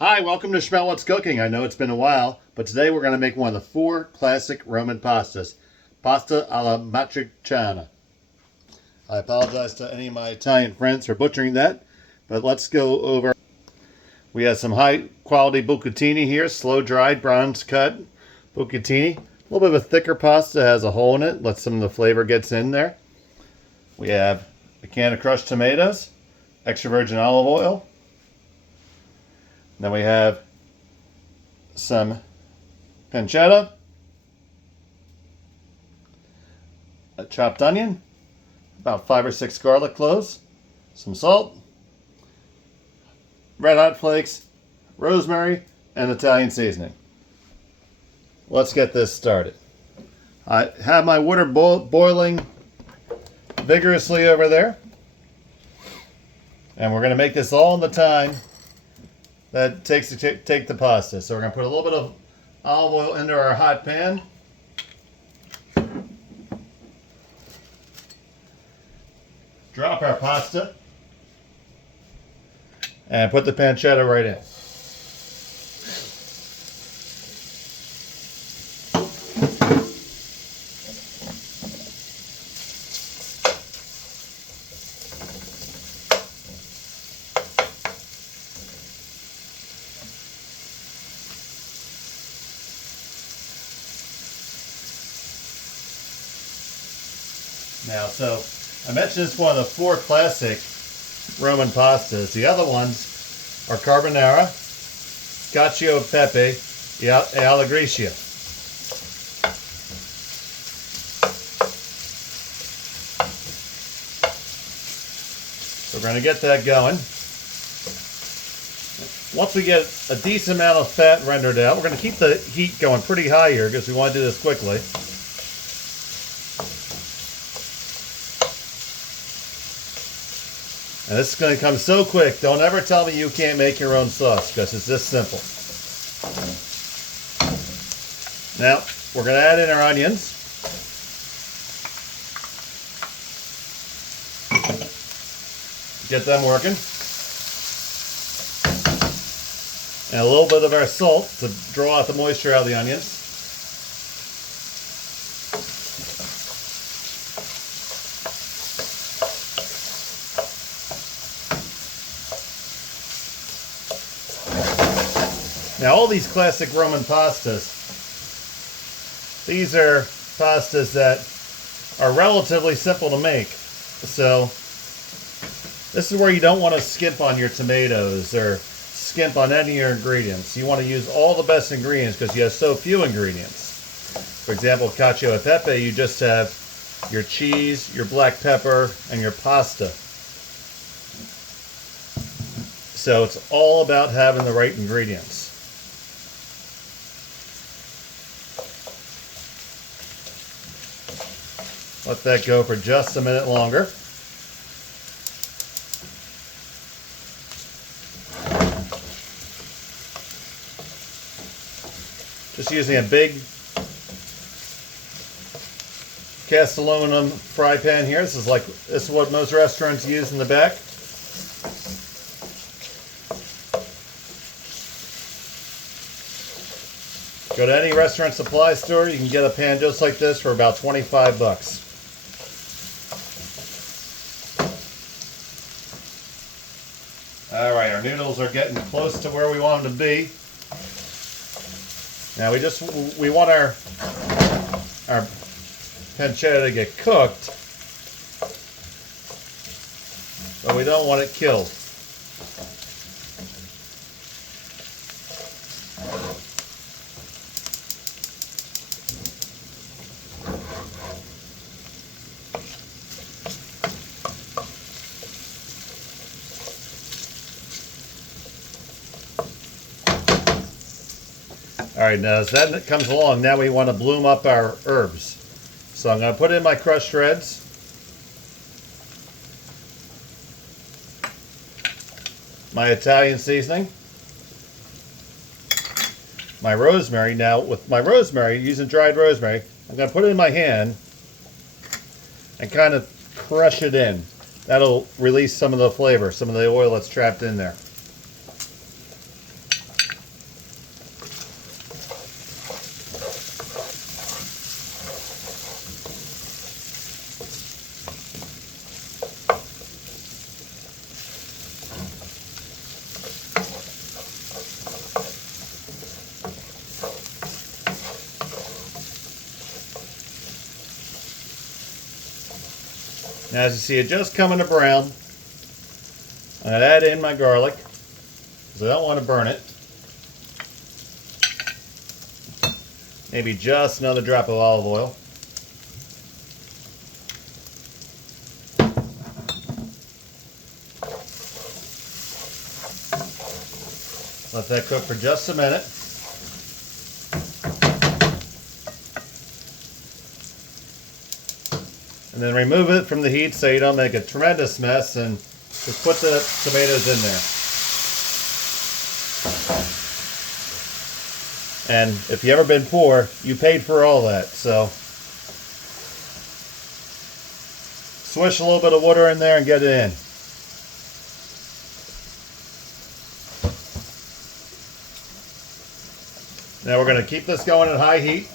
Hi, welcome to Smell What's Cooking. I know it's been a while, but today we're going to make one of the 4 classic Roman pastas. Pasta alla matriciana. I apologize to any of my Italian friends for butchering that, but let's go over. We have some high quality bucatini here, slow dried, bronze cut bucatini. A little bit of a thicker pasta, has a hole in it, let some of the flavor gets in there. We have a can of crushed tomatoes, extra virgin olive oil. Then we have some pancetta, a chopped onion, about 5 or 6 garlic cloves, some salt, red hot flakes, rosemary, and Italian seasoning. Let's get this started. I have my water boiling vigorously over there. And we're going to make this all in the time that it takes to take the pasta. So we're going to put a little bit of olive oil into our hot pan. Drop our pasta. And put the pancetta right in. Now, so I mentioned it's one of the 4 classic Roman pastas. The other ones are carbonara, cacio e pepe, e alla gricia. So we're going to get that going. Once we get a decent amount of fat rendered out, we're going to keep the heat going pretty high here because we want to do this quickly. And this is going to come so quick. Don't ever tell me you can't make your own sauce because it's this simple. Now, we're going to add in our onions. Get them working. And a little bit of our salt to draw out the moisture out of the onions. Now, all these classic Roman pastas, these are pastas that are relatively simple to make. So, this is where you don't want to skimp on your tomatoes or skimp on any of your ingredients. You want to use all the best ingredients because you have so few ingredients. For example, cacio e pepe, you just have your cheese, your black pepper, and your pasta. So, it's all about having the right ingredients. Let that go for just a minute longer. Just using a big cast aluminum fry pan here. This is what most restaurants use in the back. Go to any restaurant supply store, you can get a pan just like this for about 25 bucks. All right, our noodles are getting close to where we want them to be. Now we want our pancetta to get cooked, but we don't want it killed. All right, now as that comes along, now we want to bloom up our herbs. So I'm going to put in my crushed shreds. My Italian seasoning. My rosemary. Now with my rosemary, using dried rosemary, I'm going to put it in my hand and kind of crush it in. That'll release some of the flavor, some of the oil that's trapped in there. As you see it just coming to brown, I'm going to add in my garlic because I don't want to burn it. Maybe just another drop of olive oil. Let that cook for just a minute. And then remove it from the heat so you don't make a tremendous mess, and just put the tomatoes in there. And if you've ever been poor, you paid for all that. So swish a little bit of water in there and get it in. Now we're going to keep this going at high heat.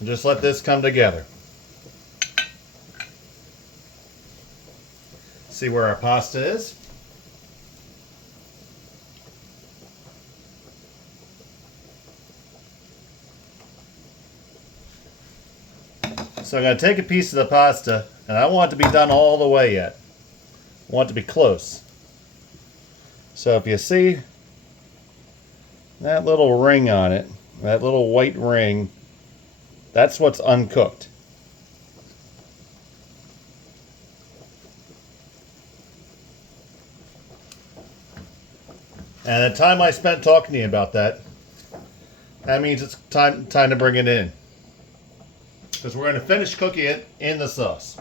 And just let this come together. See where our pasta is. So I'm going to take a piece of the pasta, and I don't want it to be done all the way yet. I want it to be close. So if you see that little ring on it, that little white ring, that's what's uncooked. And the time I spent talking to you about that, that means it's time to bring it in. Because we're going to finish cooking it in the sauce.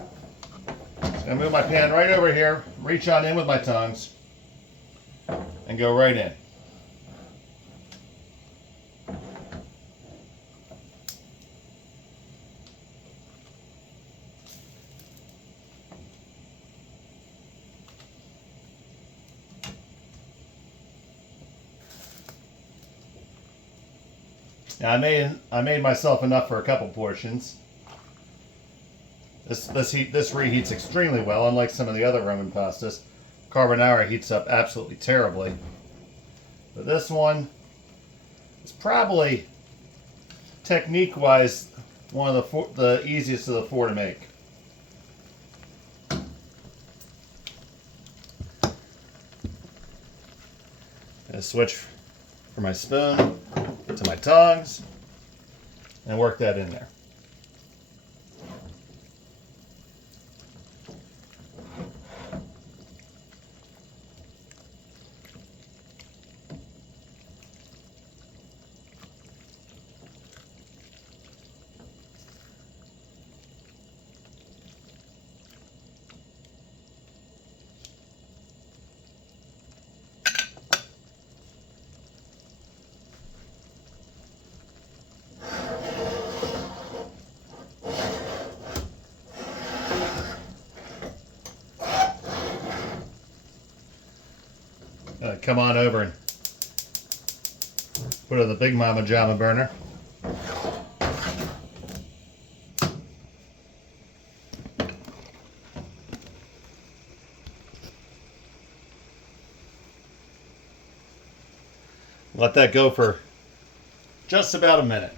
I'm going to move my pan right over here, reach on in with my tongs, and go right in. Now I made myself enough for a couple portions. This reheats extremely well, unlike some of the other Roman pastas. Carbonara heats up absolutely terribly. But this one is probably, technique-wise, one of the easiest of the four to make. I switch from my spoon to my tongs and work that in there. Come on over and put it in the Big Mama Jama burner. Let that go for just about a minute.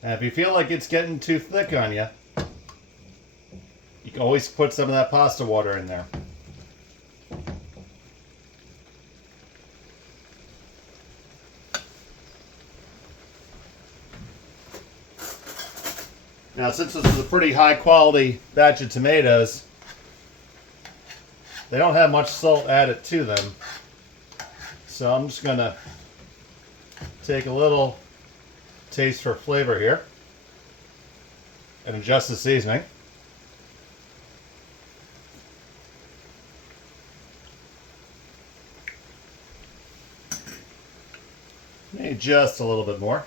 And if you feel like it's getting too thick on you, you can always put some of that pasta water in there. Now, since this is a pretty high quality batch of tomatoes, they don't have much salt added to them. So I'm just going to take a little taste for flavor here and adjust the seasoning. Maybe just a little bit more.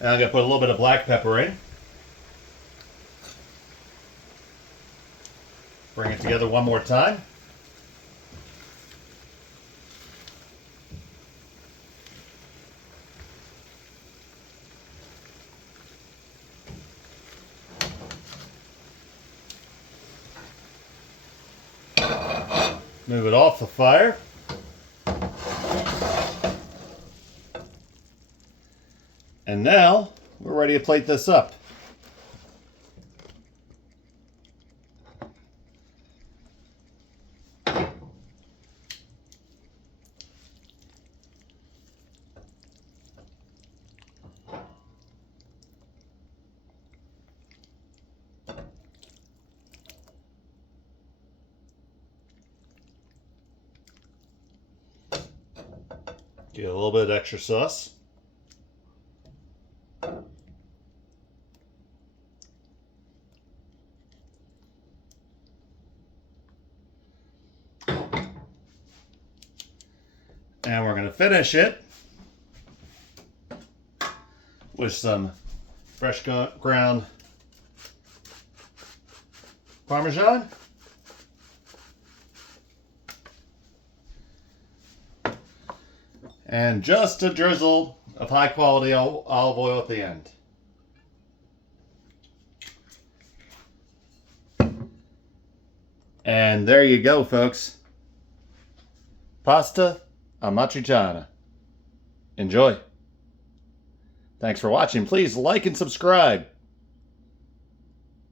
And I'm going to put a little bit of black pepper in. Bring it together one more time. Move it off the fire. And now we're ready to plate this up. Get a little bit of extra sauce. And we're going to finish it with some fresh ground Parmesan. And just a drizzle of high quality olive oil at the end. And there you go, folks. Pasta Amatricana. Enjoy. Thanks for watching. Please like and subscribe.